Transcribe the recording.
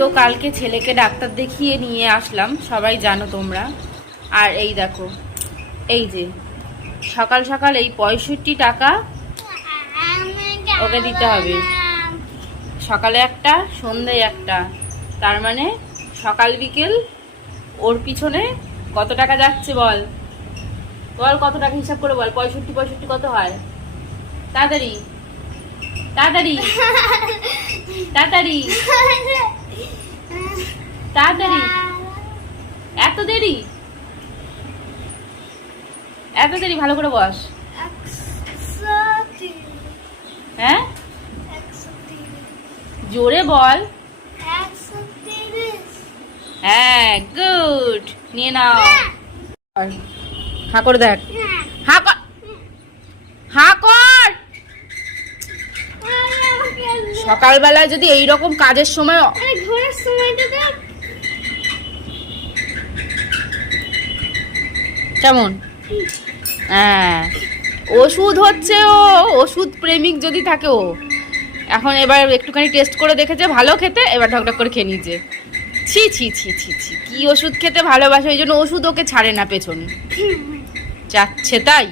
তো কালকে ছেলেকে ডাক্তার দেখিয়ে নিয়ে আসলাম, সবাই জানো তোমরা। আর এই দেখো, এই যে সকাল সকাল এই 65 টাকা ওকে দিতে হবে। সকালে একটা, সন্ধ্যায় একটা, তার মানে সকাল বিকেল ওর পিছনে কত টাকা যাচ্ছে বল বল, কত টাকা হিসাব করে বল। 65 কত হয়? তাড়াতাড়ি তাড়াতাড়ি তাড়াতাড়ি তাড়াতাড়ি। এত দেরি, এত দেরি, ভালো করে বস। হ্যাঁ, জোরে বল। হ্যাঁ, গুড। নিয়ে নাও। হা করে দেখ, হা কর, হা কর। সকালবেলায় যদি এইরকম কাজের সময় কেমন? হ্যাঁ, ওষুধ হচ্ছে, ও ওষুধ প্রেমিক যদি থাকে ও। এখন এবার একটুখানি টেস্ট করে দেখেছে ভালো খেতে, এবার ঢকঢক করে খেয়ে নিয়েছে। ছি ছি ছি ছি ছি, কি ওষুধ খেতে ভালোবাসে, ওই জন্য ওষুধ ওকে ছাড়ে না পেছনে, যাচ্ছে তাই।